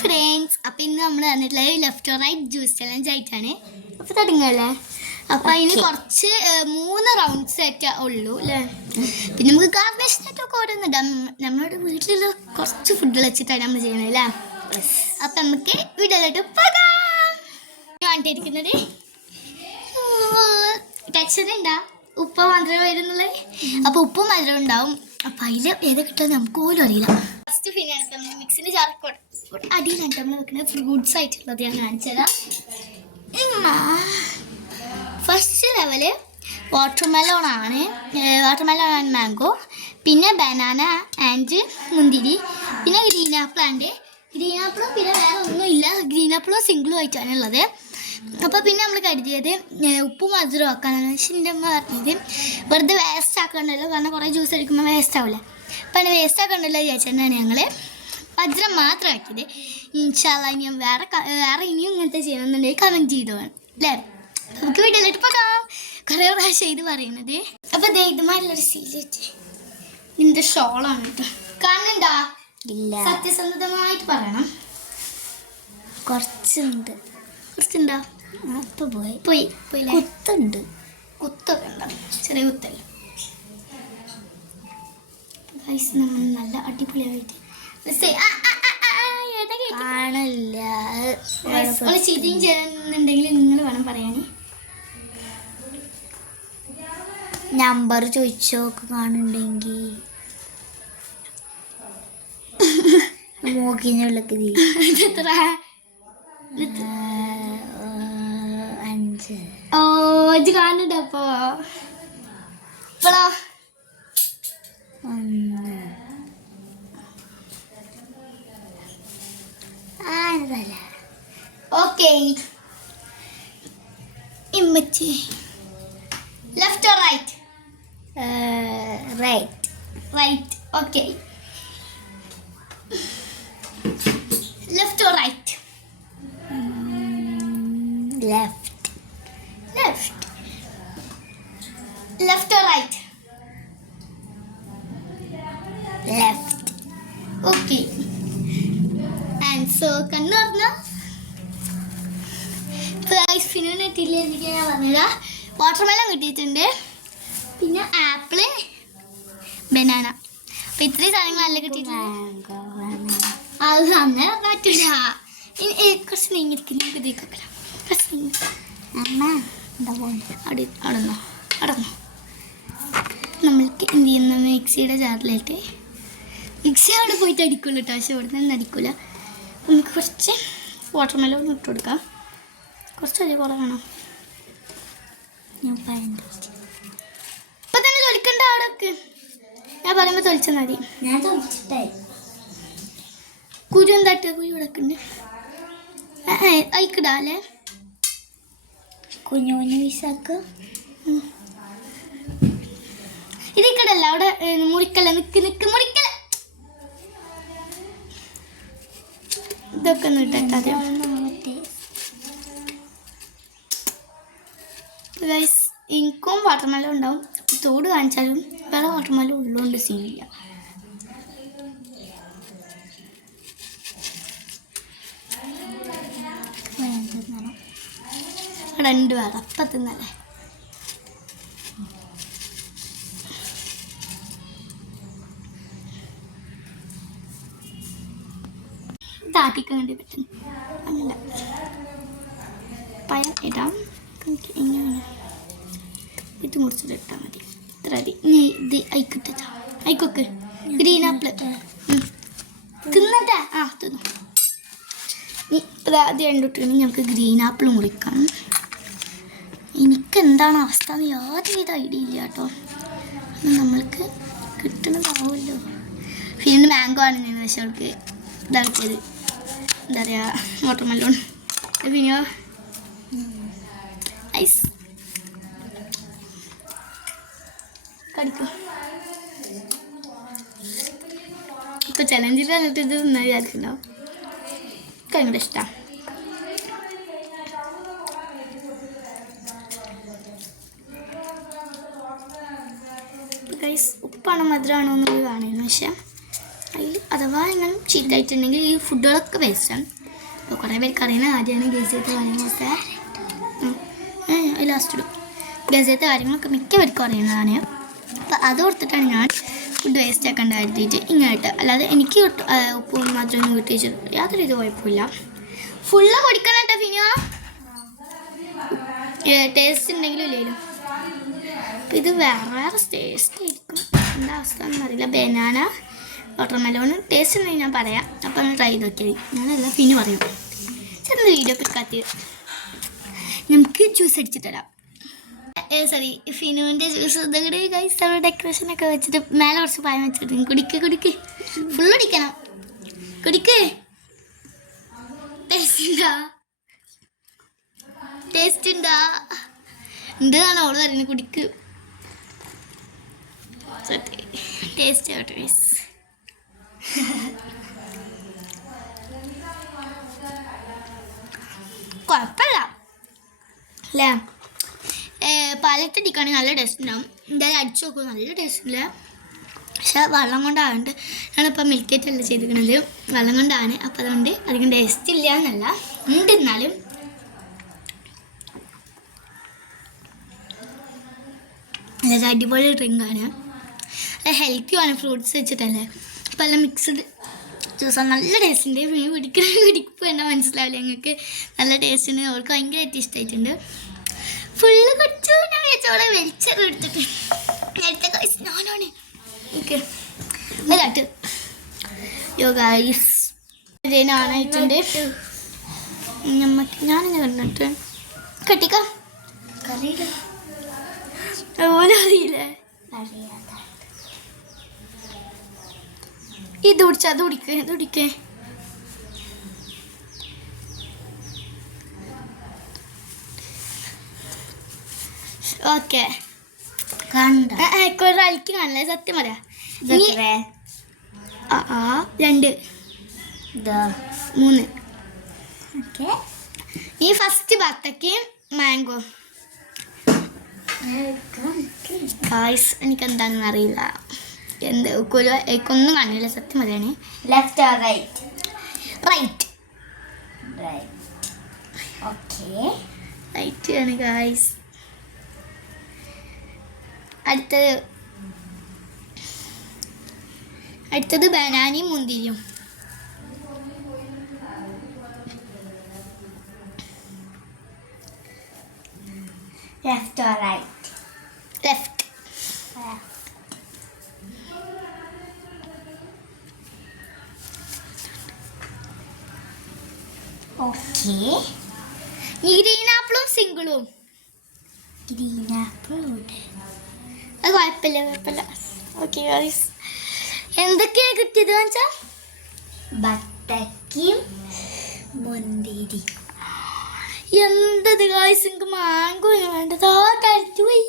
Friends, അപ്പം ഇന്ന് നമ്മൾ വന്നിട്ടുള്ളത് left or right juice challenge ആയിട്ടാണ്. അപ്പോൾ തുടങ്ങല്ലേ. അപ്പം അതിന് കുറച്ച് 3 റൗണ്ട്സ് ഒക്കെ ഉള്ളൂ അല്ലേ. പിന്നെ നമുക്ക് ഗാർണിഷിനൊക്കെ ഓരോന്നിടാം. നമ്മുടെ വീട്ടിലുള്ള കുറച്ച് ഫുഡുകൾ വെച്ചിട്ടാണ് നമ്മൾ ചെയ്യണത് അല്ലേ. അപ്പം നമുക്ക് വീട്ടിലോട്ട് പോകാം. കണ്ടിരിക്കുന്നത് ടെക്സ്ചർ ഉണ്ടാ ഉപ്പ് മധുരം വരുന്നുള്ളത്. അപ്പോൾ ഉപ്പും മധുരം ഉണ്ടാവും. അപ്പം അതിൽ ഏത് കിട്ടുമെന്ന് നമുക്ക് പോലും അറിയില്ല. ഫസ്റ്റ് ഫിനാണ് നമ്മൾ മിക്സിൻ്റെ ചാർക്കോട് അടിയിലാണ് നമ്മൾ വെക്കുന്നത്. ഫ്രൂട്ട്സ് ആയിട്ടുള്ളത് ഞാൻ കാണിച്ചുതരാം. ഫസ്റ്റ് ലെവല് വാട്ടർമെലോൺ ആണ് മാംഗോ, പിന്നെ ബനാന ആൻഡ് മുന്തിരി, പിന്നെ ഗ്രീൻ ആപ്പിൾ ആൻഡ് ഗ്രീൻ ആപ്പിളും പിന്നെ വേറെ ഒന്നുമില്ല. ഗ്രീൻ ആപ്പിളും സിംഗിളും ആയിട്ടാണ് ഉള്ളത്. അപ്പോൾ പിന്നെ നമ്മൾ കരുതിയത് ഉപ്പും മധുരം ആക്കാനാണ്. പക്ഷെ എൻ്റെ അമ്മ പറഞ്ഞത് വെറുതെ വേസ്റ്റ് ആക്കണ്ടല്ലോ, കാരണം കുറേ ജ്യൂസ് അടിക്കുമ്പോൾ വേസ്റ്റ് ആവില്ല. അപ്പം അങ്ങനെ വേസ്റ്റ് ആക്കണ്ടല്ലോ വിചാരിച്ചാണ് ഞങ്ങൾ മധുരം മാത്രം ആക്കിയത്. ഇൻഷാല്ലാ ഇനിയും വേറെ ഇനിയും ഇങ്ങനത്തെ ചെയ്യണമെന്നുണ്ടെങ്കിൽ കമൻറ്റ് ചെയ്തു വേണം അല്ലേ. നമുക്ക് വീട്ടിലോട്ട് പോകാം. കുറേ പ്രാവശ്യം ഇത് പറയുന്നത്. അപ്പോൾ ഇതുമായിട്ടുള്ളൊരു സീരിയറ്റ് ഇതിൻ്റെ ഷോളാണ് കേട്ടോ. കാണുന്നുണ്ടോ? ഇല്ല, സത്യസന്ധമായിട്ട് പറയണം. കുറച്ചുണ്ടോ? പോയി കുത്തുണ്ട്. കുത്തൊക്കെ ഉണ്ടാവും, ചെറിയ കുത്തല്ല. നമ്മൾ നല്ല അടിപൊളിയായിട്ട് കാണില്ല. ചീറ്റിങ് ചെയ്യുന്നുണ്ടെങ്കിൽ നിങ്ങൾ വേണം പറയാൻ. നമ്പർ ചോദിച്ചോക്ക് കാണുന്നുണ്ടെങ്കിൽ മോക്കിനുള്ളക്ക് എത്ര? 5. ഓ ഇത് കാണണ്ട. അപ്പോ ഇപ്പോഴോ 1. ഓക്കെ, ഇമ്മച്ചി left or right? Right. Okay, left or right? Left or right? Left. Okay, answer കണ്ണു പറഞ്ഞ ഫിനോന് കിട്ടിയില്ലെങ്കിൽ ഞാൻ പറഞ്ഞില്ല. വാട്ടർമെലൺ കിട്ടിയിട്ടുണ്ട്, പിന്നെ ആപ്പിള്, ബനാന. അപ്പം ഇത്രയും സാധനങ്ങളല്ല കിട്ടിയിട്ടുണ്ട്. അത് അങ്ങനെ പറ്റില്ല. കുറച്ച് നീങ്ങിരിക്കും. നമുക്ക് ഇതേക്കൊക്കെ കുറച്ച് നീങ്ങി അടന്നോ. നമ്മൾക്ക് എന്ത് ചെയ്യുന്ന മിക്സിയുടെ ജാറിലേക്ക് മിക്സി അവിടെ പോയിട്ട് അടിക്കുള്ളൂ കേട്ടോ. പക്ഷെ ഇവിടെ നിന്ന് അടിക്കില്ല. നമുക്ക് കുറച്ച് വാട്ടർമെലൺ ഇട്ട് കൊടുക്കാം. കുറച്ചധികം കുറേ വേണം. ഇപ്പം തന്നെ തൊലിക്കണ്ട. അവിടെയൊക്കെ ഞാൻ പറയുമ്പോൾ തൊലിച്ചാൽ മതി. ഞാൻ തൊലിച്ചിട്ടായി. കുരു എന്താട്ട് കുരു കിടക്കുന്നുണ്ട്. അയക്കിടാ അല്ലേ. കുഞ്ഞു കുഞ്ഞു പീസാക്ക്. ഇതിക്കടല്ല അവിടെ മുറിക്കല്ല. നിക്ക് മുറിക്കല. ഇതൊക്കെ ഒന്ന് ഇട്ടേ. ഗൈസ്, എനിക്കും വാട്ടർമെലൺ ഉണ്ടാവും. തോട് കാണിച്ചാലും വേറെ വാട്ടർമെലൺ ഉള്ളതുകൊണ്ട് സീനില്ല. രണ്ട് വേറെ അപ്പം തിന്നല്ലേ. താത്തിക്ക് വേണ്ടി പറ്റും. അങ്ങനെ പഴം ഇടാം. എങ്ങനെയാണ് ഇത് മുറിച്ചിട്ട് ഇട്ടാൽ മതി. ഇത്ര മതി. ഇനി ഇത് അയക്കൊക്കെ ഗ്രീൻ ആപ്പിൾ തിന്നട്ടെ. തിന്നു. ഇനി ആദ്യം കണ്ടിട്ടുണ്ടെങ്കിൽ നമുക്ക് ഗ്രീൻ ആപ്പിൾ മുറിക്കാം. എനിക്കെന്താണ് അവസ്ഥ എന്ന് യാതൊരുവിധ ഐഡിയ ഇല്ല കേട്ടോ. നമ്മൾക്ക് കിട്ടണതാവുമല്ലോ. പിന്നെ മാംഗോ ആണ് ഞാൻ. പക്ഷെ അവൾക്ക് ഇതാക്കിയത് എന്താ പറയുക, വാട്ടർമെലൺ. പിന്നെയോ ഐസ് കടിക്കും. ഇപ്പോൾ ചലഞ്ചിൽ വന്നിട്ട് ഇത് തിന്നാൻ വിചാരിക്കുന്നുണ്ടാവും. ഭയങ്കര ഇഷ്ടമാണ്. ഗൈസ്, ഉപ്പാണോ മധുരമാണോ എന്നുള്ളത് കാണുന്നു. പക്ഷെ അതിൽ അഥവാ എങ്ങനെ ചീത്തായിട്ടുണ്ടെങ്കിൽ ഈ ഫുഡുകളൊക്കെ വേസ്റ്റാണ്. അപ്പോൾ കുറേ പേർക്ക് അറിയുന്ന കാര്യമാണ് ഗസേത്തെ കാര്യങ്ങളൊക്കെ. ലാസ്റ്റ് ഇടും. ഗസേത്തെ കാര്യങ്ങളൊക്കെ മിക്ക പേർക്കും അറിയുന്നതാണ്. അപ്പോൾ അത് ഓർത്തിട്ടാണ് ഞാൻ ഫുഡ് വേസ്റ്റ് ആക്കാണ്ട് കരുതിയിട്ട് ഇങ്ങോട്ട്. അല്ലാതെ എനിക്ക് ഉപ്പും മാത്രമൊന്നും കിട്ടി വെച്ചിട്ട് യാതൊരു ഇത് കുഴപ്പമില്ല. ഫുള്ള് കുടിക്കണം ഫിനിയോ. ടേസ്റ്റ് ഉണ്ടെങ്കിലും ഇല്ലെങ്കിലും. അപ്പം ഇത് വേറെ ടേസ്റ്റ് ആയിരിക്കും. എന്താ അവസ്ഥ എന്നറിയില്ല. ബനാന വാട്ടർമെലോൺ ടേസ്റ്റ് ഉണ്ടെങ്കിൽ ഞാൻ പറയാം. അപ്പോൾ ഒന്ന് ട്രൈ ചെയ്ത് നോക്കിയാൽ ഞാനല്ല ഫിനു പറയും. ചെറിയ വീഡിയോ പിക്കാത്തി നമുക്ക് ജ്യൂസ് അടിച്ചിട്ട് തരാം. സോറി ഫിനുവിൻ്റെ ജ്യൂസ് ഇതങ്ങടെ ഗൈസ് അവിടെ ഡെക്കറേഷനൊക്കെ വെച്ചിട്ട് മേലെ കുറച്ച് പായം വെച്ചിട്ട് കുടിക്ക് ഫുൾ അടിക്കണം. കുടിക്ക്. ടേസ്റ്റ് ഉണ്ടാ എന്താണ് അവള് പറയുന്നത്. കുടിക്ക്. ടേസ്റ്റ് ആവട്ടെ ഗൈസ്. കുഴപ്പമില്ല അല്ലേ. പാലറ്റടിക്കുകയാണെങ്കിൽ നല്ല ടേസ്റ്റ് ഉണ്ടാവും. എന്തായാലും അടിച്ചു നോക്കും. നല്ല ടേസ്റ്റ് ഇല്ല. പക്ഷെ വെള്ളം കൊണ്ടാവുന്നുണ്ട്. ഞാനിപ്പോൾ മിൽക്കേറ്റ് അല്ല ചെയ്തിരിക്കുന്നത്, വെള്ളം കൊണ്ടാണ്. അപ്പോൾ അതുകൊണ്ട് അധികം ടേസ്റ്റ് ഇല്ല എന്നല്ല, ഉണ്ട്. എന്നാലും നല്ല അടിപൊളി ഡ്രിങ്കാണ്. ഹെൽത്തിയാണ്. ഫ്രൂട്ട്സ് വെച്ചിട്ടല്ലേ. അപ്പോൾ എല്ലാം മിക്സ്ഡ് ജ്യൂസാണ്. നല്ല ടേസ്റ്റ് ഉണ്ട്. പിടിപ്പ് വേണ്ട മനസ്സിലാവില്ല ഞങ്ങൾക്ക്. നല്ല ടേസ്റ്റ് ഉണ്ട്. അവർക്ക് ഭയങ്കരമായിട്ട് ഇഷ്ടമായിട്ടുണ്ട്. ഫുള്ള് കുടിച്ചു. ഞാൻ വെച്ചോളെ വലിച്ചെറി എടുത്തിട്ട് നേരത്തെ കഴിച്ച് ഞാനാണ്. ഓക്കെ അതാട്ട് യോ ഗൈസ് ഞാനായിട്ടുണ്ട്. ഞാനിങ്ങനെ കണ്ടിട്ട് കെട്ടിക്കാം. അതുപോലെ അറിയില്ലേ. ഇത് കുടിച്ച അത് കുടിക്കേ. ഓക്കെ ഒരാൾക്ക് കാണില്ലേ. സത്യം പറയാ. 2 3. ഓക്കെ ഈ ഫസ്റ്റ് ബത്തക്ക് മാംഗോ. ഗായ്സ് എനിക്കെന്താണെന്ന് അറിയില്ല. ഒന്നും കാണില്ല. സത്യം പറയാണ്. Left or right? Right. Okay right ആണ് ഗായ്സ്. അടുത്തത് ബനാനയും മുന്തിരിയും. Left or right? Left. Okay green ആപ്പിളും സിംഗിളും. Green apple. അത് കുഴപ്പമില്ല. ഓക്കെ ഗൈസ് എന്തൊക്കെയാണ് കിട്ടിയത് വെച്ചാൽ ബത്തക്കും മുന്തിരി. എന്തത് ഗൈസ്. എനിക്ക് മാംഗോ വേണ്ടതാ. കരുതുപോയി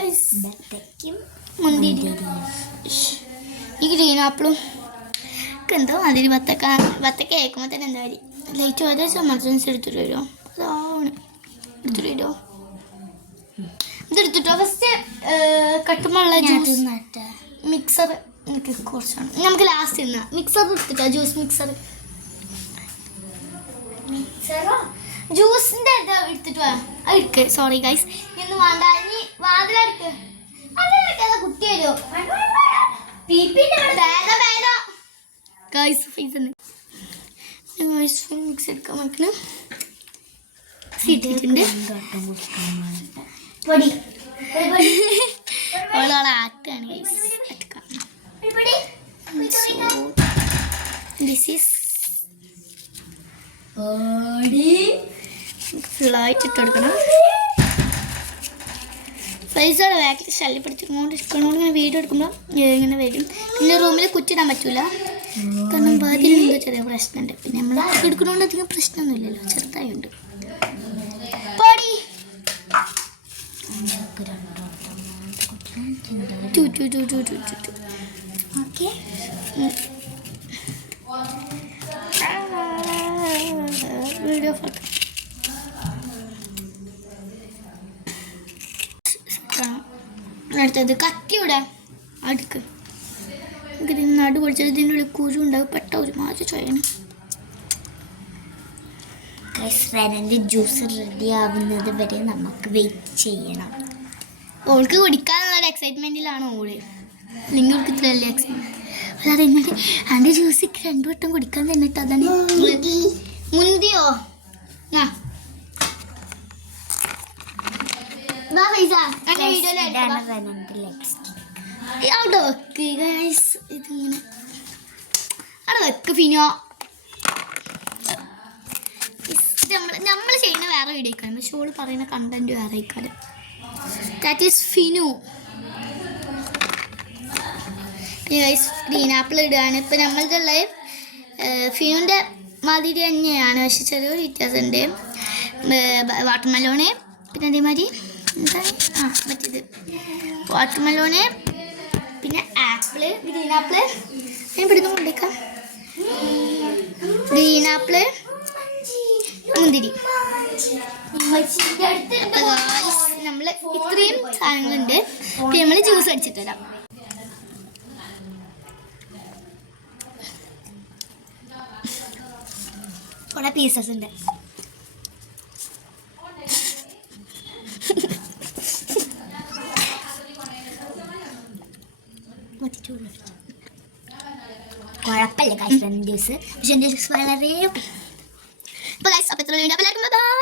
ഗൈസ്. ബത്തക്കും മുന്തിരി. ഈ ഗ്രീൻ ആപ്പിളും എന്തോ അതിന് ബത്തക്ക കേൾക്കുമ്പോൾ തന്നെ എന്താ മതി. ലൈറ്റ് ഓരോ എമർജൻസി എടുത്തിട്ട് വരുമോ. അതാണ് എടുത്തിട്ട് വരുമോ. ഇതെടുത്തിട്ടോ. ഫസ്റ്റ് കട്ടുമുള്ള ജ്യൂസ് മിക്സർ എനിക്ക് കുറച്ചാണ്. നമുക്ക് ലാസ്റ്റ് ഇന്ന് മിക്സർ എടുത്തിട്ടോ. ജ്യൂസ് മിക്സർ ജ്യൂസിൻ്റെ ഇത് എടുത്തിട്ട് വേണം. അത് എടുക്ക്. സോറി ഗൈസ് ഇന്ന് വേണ്ട. ഇനി വാതിലെടുക്ക്. അതെടുക്കാതെ കുട്ടി വരുമോ. ഗൈസ് ഫൈസ് മിക്സ് എടുക്കാൻ നോക്കണം. സീറ്റിട്ടുണ്ട്. ഓളോളെ ആട്ടാണ് ഗൈസ്. ദിസ് ഈസ് ഫുള്ളായിട്ട് ഇട്ട് കൊടുക്കണം. പൈസയുടെ ബാക്കിൽ ശല്യപ്പെടുത്തിക്കൊണ്ടിരിക്കണോണ്ട് ഇങ്ങനെ വീഡിയോ എടുക്കുമ്പോൾ ഇങ്ങനെ വരും. പിന്നെ റൂമിൽ കുറ്റിടാൻ പറ്റൂല. കാരണം വാതിലെന്തോ ചെറിയ പ്രശ്നമുണ്ട്. പിന്നെ നമ്മൾ എടുക്കണോണ്ട് അധികം പ്രശ്നമൊന്നുമില്ലല്ലോ. ചെറുതായുണ്ട്. ഓക്കെ വീഡിയോ ഫോട്ടോ അടുത്തത് കത്തിയുടെ അടുക്ക് നമുക്ക് ഇതിന് നടു പൊളിച്ചത് ഇതിൻ്റെ ഉള്ളിൽ കുരു ഉണ്ടാവും പെട്ട ഒരു മാറ്റി ചോയണം. റെനൻ്റെ ജ്യൂസ് റെഡി ആവുന്നത് വരെ നമുക്ക് വെയിറ്റ് ചെയ്യണം. ഓൾക്ക് കുടിക്കാനുള്ള എക്സൈറ്റ്മെൻറ്റിലാണ് ഓള്. അല്ലെങ്കിൽ ഓൾക്ക് ഇത്രയല്ലേ എക്സൈറ്റ്മെൻറ്റ്. അല്ലാതെ എന്നിട്ട് എൻ്റെ ജ്യൂസ് 2 വട്ടം കുടിക്കാൻ തന്നിട്ട് അതാണ് മുന്തിയോ. ആ ഇതാണ് റെനൻ്റെ ലിപ്സ്റ്റിക്. അവിടെ വെക്ക് ഗൈസ്. ഇതിങ്ങനെ അവിടെ വെക്ക് ഫിനോ. നമ്മൾ ചെയ്യുന്ന വേറെ വീഡിയോ ആയിക്കാണ്, പക്ഷെ ഓള് പറയുന്ന കണ്ടന്റ് വേറെ ആയിക്കാണ്. That is Finu. Guys green apple ഇടുകയാണ്. ഇപ്പം നമ്മളുടെ ഫിനുവിൻ്റെ മാതിരി തന്നെയാണ്, പക്ഷെ ചെറിയൊരു വ്യത്യാസമുണ്ട്. വാട്ടർമെലോണ്, പിന്നെ അതേമാതിരി എന്താണ് മറ്റേത് വാട്ടർമെലോണ്, പിന്നെ ആപ്പിള്, ഗ്രീൻ ആപ്പിള്. ഞാൻ ഇവിടുന്ന് കൊണ്ടേക്കാം. ഗ്രീൻ ആപ്പിള്, മുന്തിരി. നമ്മൾ ഇത്രയും സാധനങ്ങളുണ്ട്. പിന്നെ നമ്മൾ ജ്യൂസ് അടിച്ചിട്ട് തരാം. കുറെ പീസസ് ഉണ്ട്. കുഴപ്പമില്ല ഗൈസ് ജ്യൂസ്, പക്ഷെ എൻ്റെ ജ്യൂസ് വളരെ അപ്പോൾ ഗൈസ് അപ്പോൾ എത്ര എല്ലാവർക്കും ബൈ.